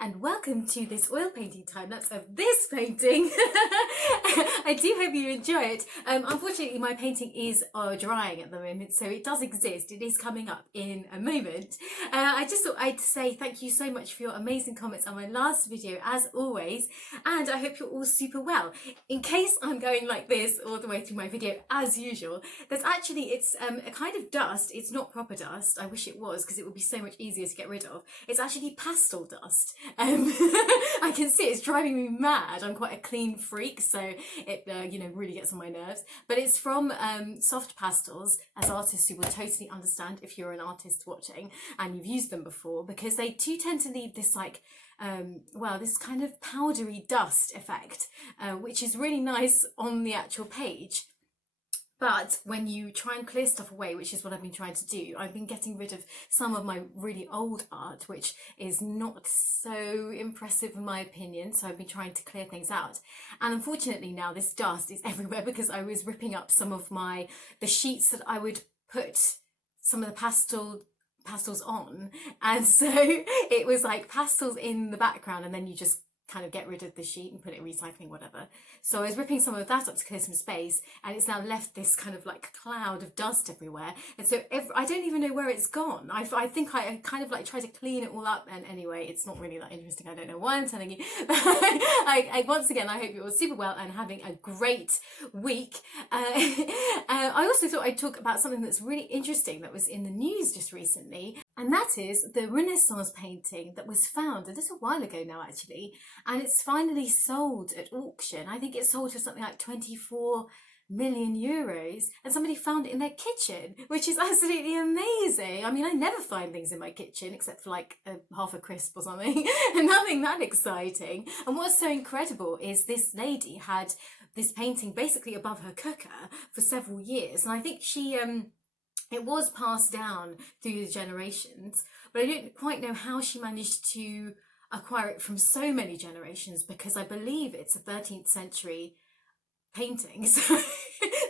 and welcome to this oil painting time-lapse of this painting. I do hope you enjoy it. Unfortunately, my painting is drying at the moment, so it does exist. It is coming up in a moment. I just thought I'd say thank you so much for your amazing comments on my last video, as always, and I hope you're all super well. In case I'm going like this all the way through my video, as usual, it's a kind of dust. It's not proper dust. I wish it was, because it would be so much easier to get rid of. It's actually pastel dust. I can see it's driving me mad. I'm quite a clean freak, so it really gets on my nerves. But it's from soft pastels, as artists who will totally understand if you're an artist watching and you've used them before, because they do tend to leave this this kind of powdery dust effect, which is really nice on the actual page. But when you try and clear stuff away, which is what I've been trying to do, I've been getting rid of some of my really old art, which is not so impressive in my opinion. So I've been trying to clear things out. And unfortunately now this dust is everywhere, because I was ripping up some of the sheets that I would put some of the pastels on. And so it was like pastels in the background, and then you just kind of get rid of the sheet and put it in recycling, whatever. So I was ripping some of that up to clear some space, and it's now left this kind of like cloud of dust everywhere. And so I don't even know where it's gone. I think I kind of like tried to clean it all up, and anyway, it's not really that interesting. I don't know why I'm telling you. Once again, I hope you're all super well and having a great week. I also thought I'd talk about something that's really interesting that was in the news just recently, and that is the Renaissance painting that was found a little while ago now, actually, and it's finally sold at auction. I think it sold for something like 24 million euros, and somebody found it in their kitchen, which is absolutely amazing. I mean, I never find things in my kitchen except for like half a crisp or something, and nothing that exciting. And what's so incredible is this lady had this painting basically above her cooker for several years, and I think she it was passed down through the generations, but I don't quite know how she managed to acquire it from so many generations, because I believe it's a 13th century painting, so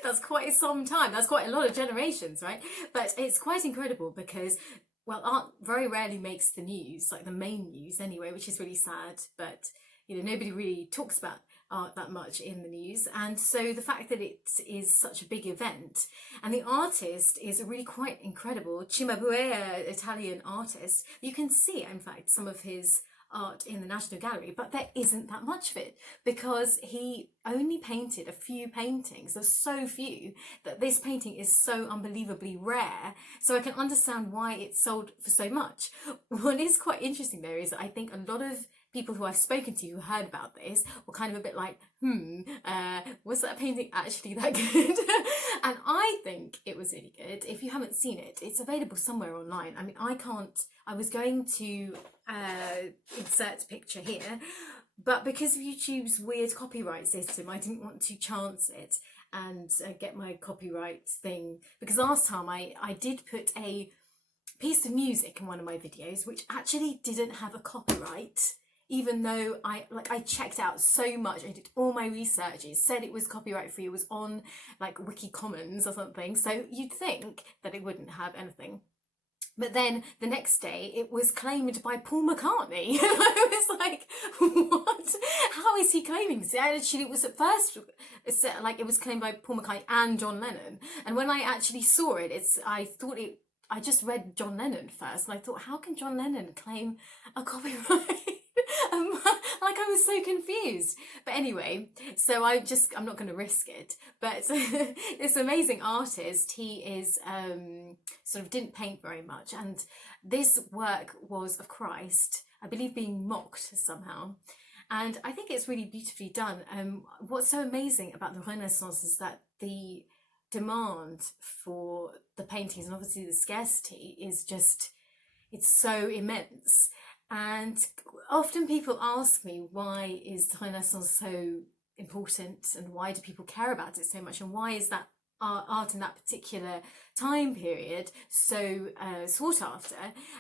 that's quite some time. That's quite a lot of generations, right? But it's quite incredible because, well, art very rarely makes the news, like the main news anyway, which is really sad. But nobody really talks about art that much in the news, and so the fact that it is such a big event, and the artist is a really quite incredible Cimabue, Italian artist. You can see, in fact, some of his art in the National Gallery, but there isn't that much of it, because he only painted a few paintings. There's so few that this painting is so unbelievably rare, so I can understand why it's sold for so much. What is quite interesting though is that I think a lot of people who I've spoken to who heard about this were kind of a bit like, was that painting actually that good? And I think it was really good. If you haven't seen it, it's available somewhere online. I mean, I was going to insert a picture here, but because of YouTube's weird copyright system, I didn't want to chance it and get my copyright thing, because last time I did put a piece of music in one of my videos which actually didn't have a copyright, even though I checked out so much. I did all my research. It said it was copyright free. It was on like Wiki Commons or something. So you'd think that it wouldn't have anything. But then the next day it was claimed by Paul McCartney. And I was like, what? How is he claiming this? Actually, it was at first, it was claimed by Paul McCartney and John Lennon. And when I actually saw it, I just read John Lennon first, and I thought, how can John Lennon claim a copyright? Like, I was so confused. But anyway, so I'm not going to risk it. But this amazing artist, he is sort of didn't paint very much, and this work was of Christ, I believe, being mocked somehow. And I think it's really beautifully done. What's so amazing about the Renaissance is that the demand for the paintings, and obviously the scarcity, is just, it's so immense. And often people ask me, why is the Renaissance so important, and why do people care about it so much, and why is that art in that particular time period so sought after?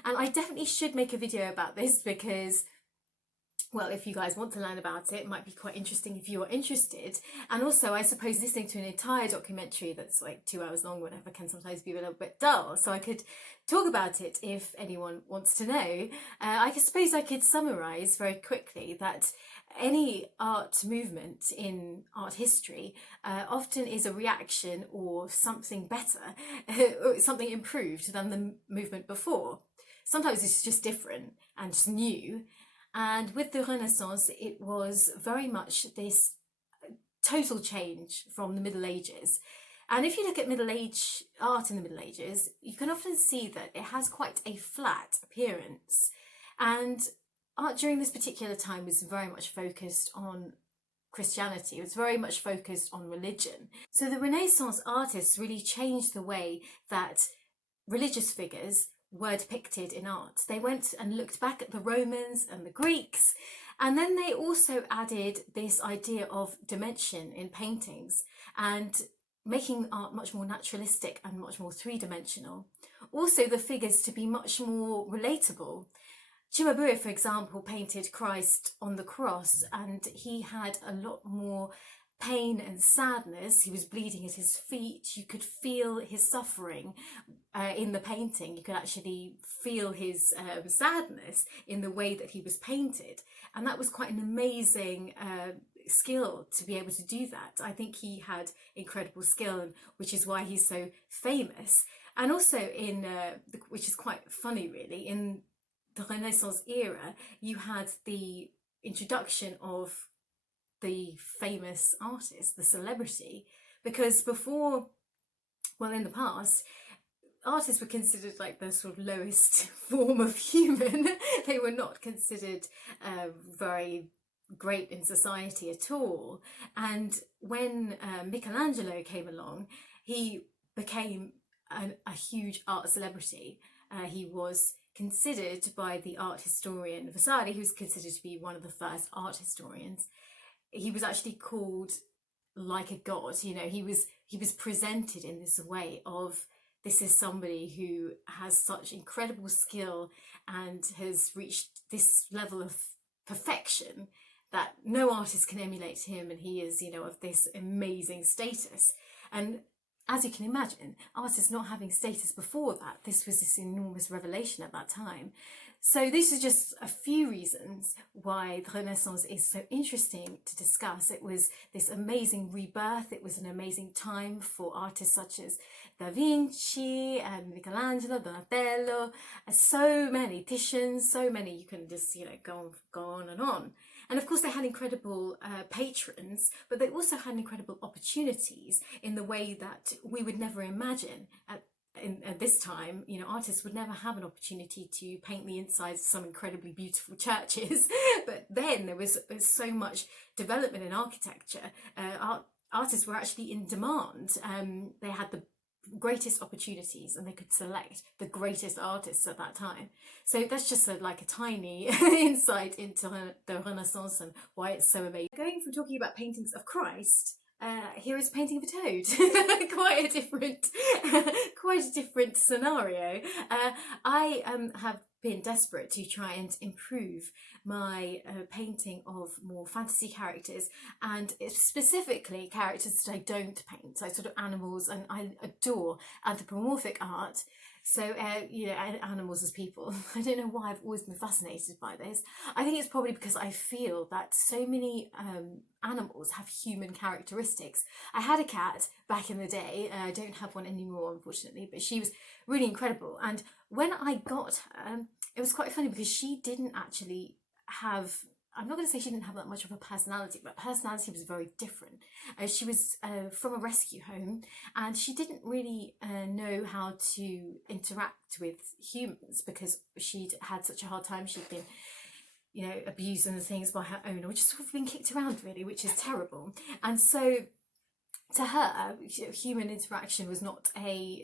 And I definitely should make a video about this, because well, if you guys want to learn about it, it might be quite interesting if you are interested. And also, I suppose listening to an entire documentary that's like 2 hours long, whatever, can sometimes be a little bit dull. So I could talk about it if anyone wants to know. I suppose I could summarize very quickly that any art movement in art history often is a reaction or something better, or something improved than the movement before. Sometimes it's just different and just new. And with the Renaissance, it was very much this total change from the Middle Ages. And if you look at Middle Age art in the Middle Ages, you can often see that it has quite a flat appearance. And art during this particular time was very much focused on Christianity. It was very much focused on religion. So the Renaissance artists really changed the way that religious figures were depicted in art. They went and looked back at the Romans and the Greeks, and then they also added this idea of dimension in paintings and making art much more naturalistic and much more three-dimensional. Also, the figures to be much more relatable. Cimabue, for example, painted Christ on the cross, and he had a lot more pain and sadness. He was bleeding at his feet. You could feel his suffering in the painting. You could actually feel his sadness in the way that he was painted. And that was quite an amazing skill to be able to do that. I think he had incredible skill, which is why he's so famous. And also which is quite funny really, in the Renaissance era, you had the introduction of the famous artist, the celebrity, because before, well, in the past, artists were considered like the sort of lowest form of human. They were not considered very great in society at all. And when Michelangelo came along, he became a huge art celebrity. He was considered by the art historian Vasari, who was considered to be one of the first art historians. He was actually called like a god. You know, he was presented in this way of, this is somebody who has such incredible skill and has reached this level of perfection that no artist can emulate him, and he is, you know, of this amazing status. And as you can imagine, artists not having status before that, this was this enormous revelation at that time. So this is just a few reasons why the Renaissance is so interesting to discuss. It was this amazing rebirth. It was an amazing time for artists such as Da Vinci and Michelangelo, Donatello, so many, Titian, so many. You can just, you know, go on and on. And of course they had incredible patrons, but they also had incredible opportunities in the way that we would never imagine at this time. You know, artists would never have an opportunity to paint the insides of some incredibly beautiful churches. But then there was so much development in architecture. Artists were actually in demand. They had the greatest opportunities and they could select the greatest artists at that time. So that's just like a tiny insight into the Renaissance and why it's so amazing. Going from talking about paintings of Christ, here is a painting of a toad. quite a different scenario. I have been desperate to try and improve my painting of more fantasy characters, and specifically characters that I don't paint, so sort of animals, and I adore anthropomorphic art. So, you know, animals as people. I don't know why I've always been fascinated by this. I think it's probably because I feel that so many animals have human characteristics. I had a cat back in the day. I don't have one anymore, unfortunately, but she was really incredible. And when I got her, it was quite funny because she didn't actually have, I'm not going to say she didn't have that much of a personality, but personality was very different. She was from a rescue home, and she didn't really know how to interact with humans because she'd had such a hard time. She'd been, you know, abused and things by her owner, which has sort of been kicked around really, which is terrible. And so to her, human interaction was not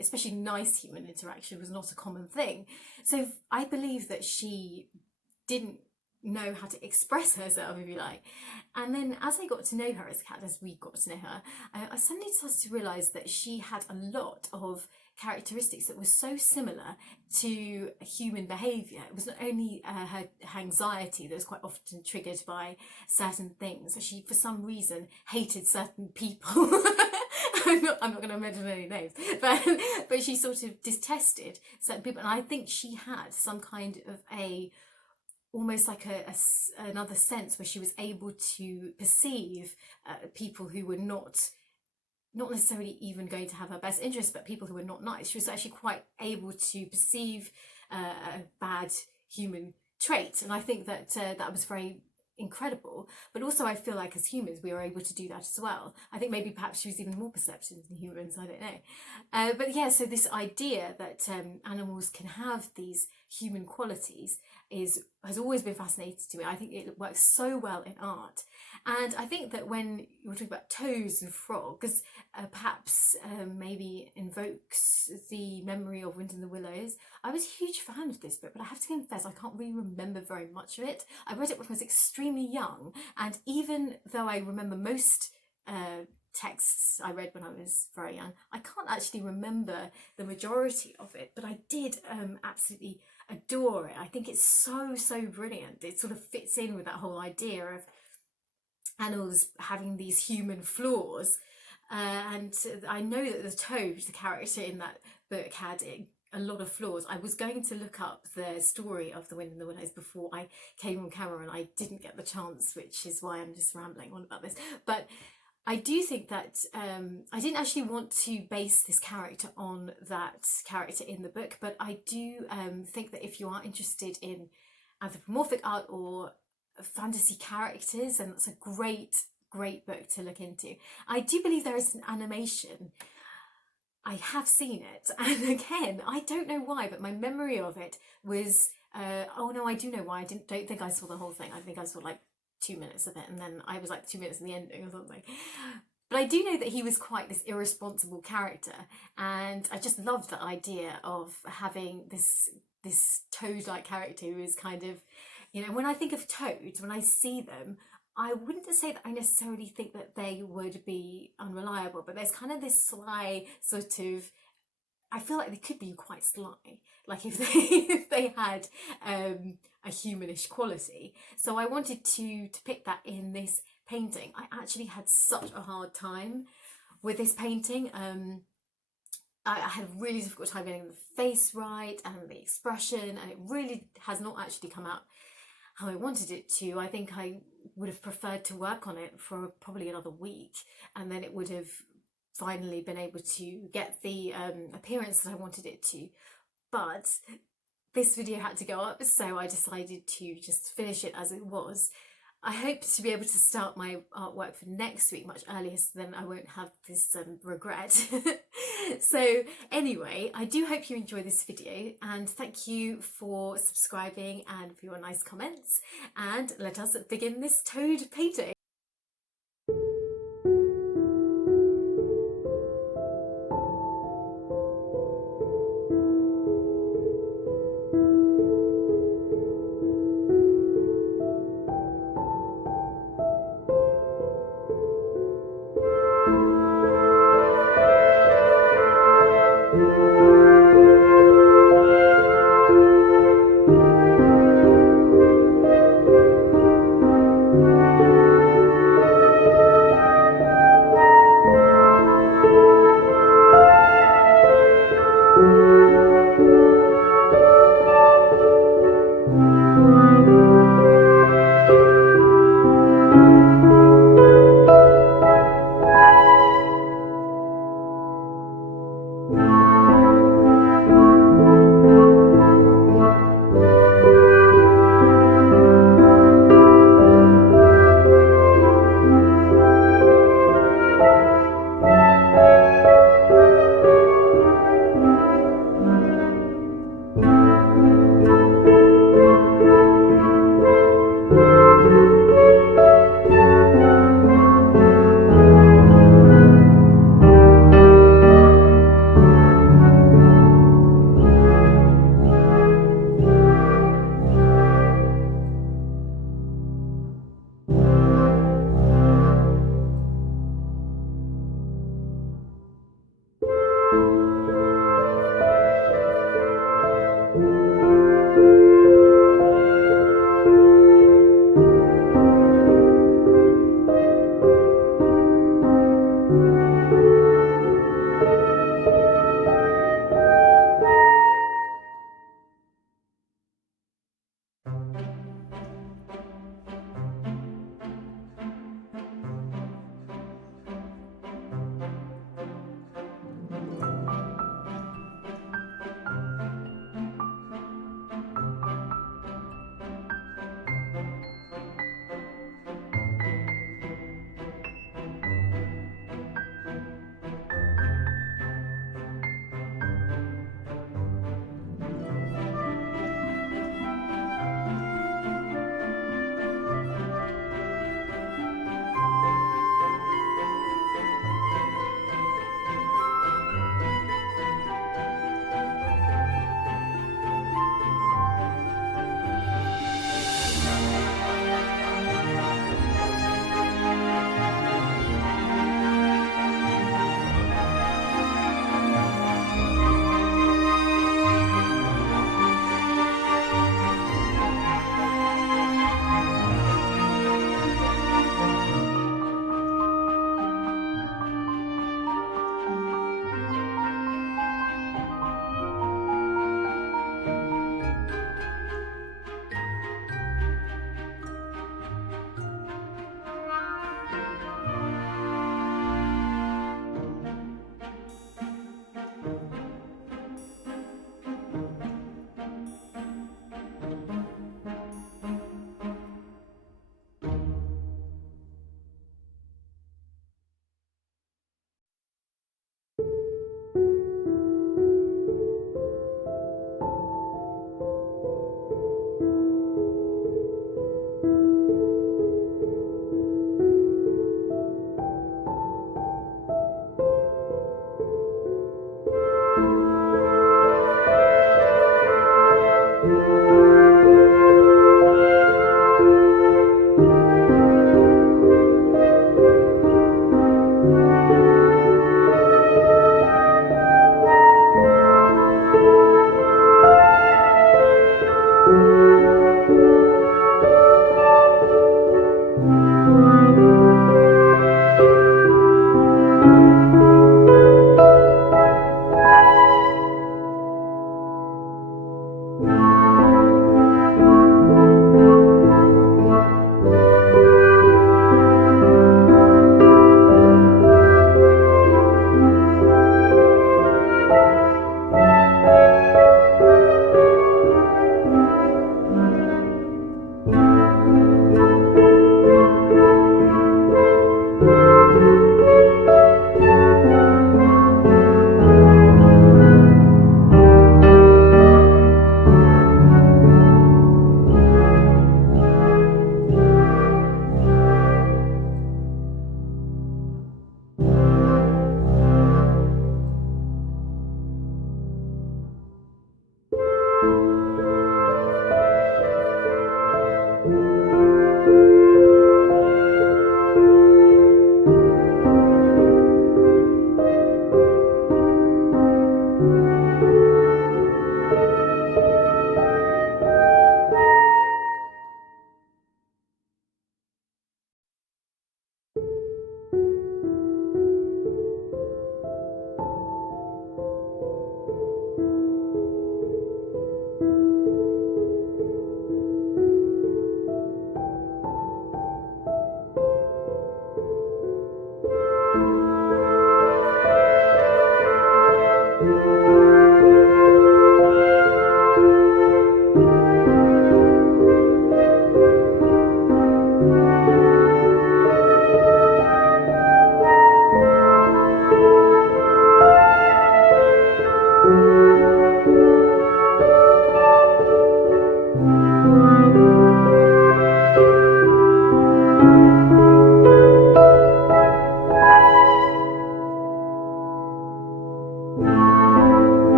especially nice human interaction was not a common thing. So I believe that she didn't know how to express herself, if you like. And then as I got to know her as a cat, as we got to know her, I suddenly started to realise that she had a lot of characteristics that were so similar to human behaviour. It was not only her anxiety that was quite often triggered by certain things. She, for some reason, hated certain people. I'm not going to mention any names, but she sort of detested certain people, and I think she had some kind of almost like another sense where she was able to perceive people who were not necessarily even going to have her best interest, but people who were not nice. She was actually quite able to perceive a bad human trait, and I think that that was very incredible. But also I feel like as humans we are able to do that as well. I think maybe perhaps she was even more perceptive than humans, I don't know. But yeah, so this idea that animals can have these human qualities has always been fascinating to me. I think it works so well in art. And I think that when you're talking about toads and frogs, perhaps maybe invokes the memory of Wind in the Willows. I was a huge fan of this book, but I have to confess I can't really remember very much of it. I read it when I was extremely young, and even though I remember most texts I read when I was very young, I can't actually remember the majority of it, but I did absolutely adore it. I think it's so brilliant. It sort of fits in with that whole idea of animals having these human flaws, and I know that the toad, the character in that book, had a lot of flaws. I was going to look up the story of The Wind in the Willows before I came on camera, and I didn't get the chance, which is why I'm just rambling on about this. But I do think that I didn't actually want to base this character on that character in the book, but I do think that if you are interested in anthropomorphic art or fantasy characters, and that's a great book to look into. I do believe there is an animation. I have seen it, and again, I don't know why, but my memory of it was oh no, I do know why. Don't think I saw the whole thing. I think I saw like 2 minutes of it, and then I was like 2 minutes in the ending or something. But I do know that he was quite this irresponsible character, and I just loved the idea of having this toad-like character who is kind of, you know, when I think of toads, when I see them, I wouldn't say that I necessarily think that they would be unreliable, but there's kind of this sly sort of, I feel like they could be quite sly, like if they had a humanish quality. So I wanted to depict that in this painting. I actually had such a hard time with this painting. I had a really difficult time getting the face right and the expression, and it really has not actually come out how I wanted it to. I think I would have preferred to work on it for probably another week, and then it would have finally been able to get the appearance that I wanted it to. But this video had to go up, so I decided to just finish it as it was. I hope to be able to start my artwork for next week much earlier, so then I won't have this regret. So anyway, I do hope you enjoy this video, and thank you for subscribing and for your nice comments, and let us begin this toad painting.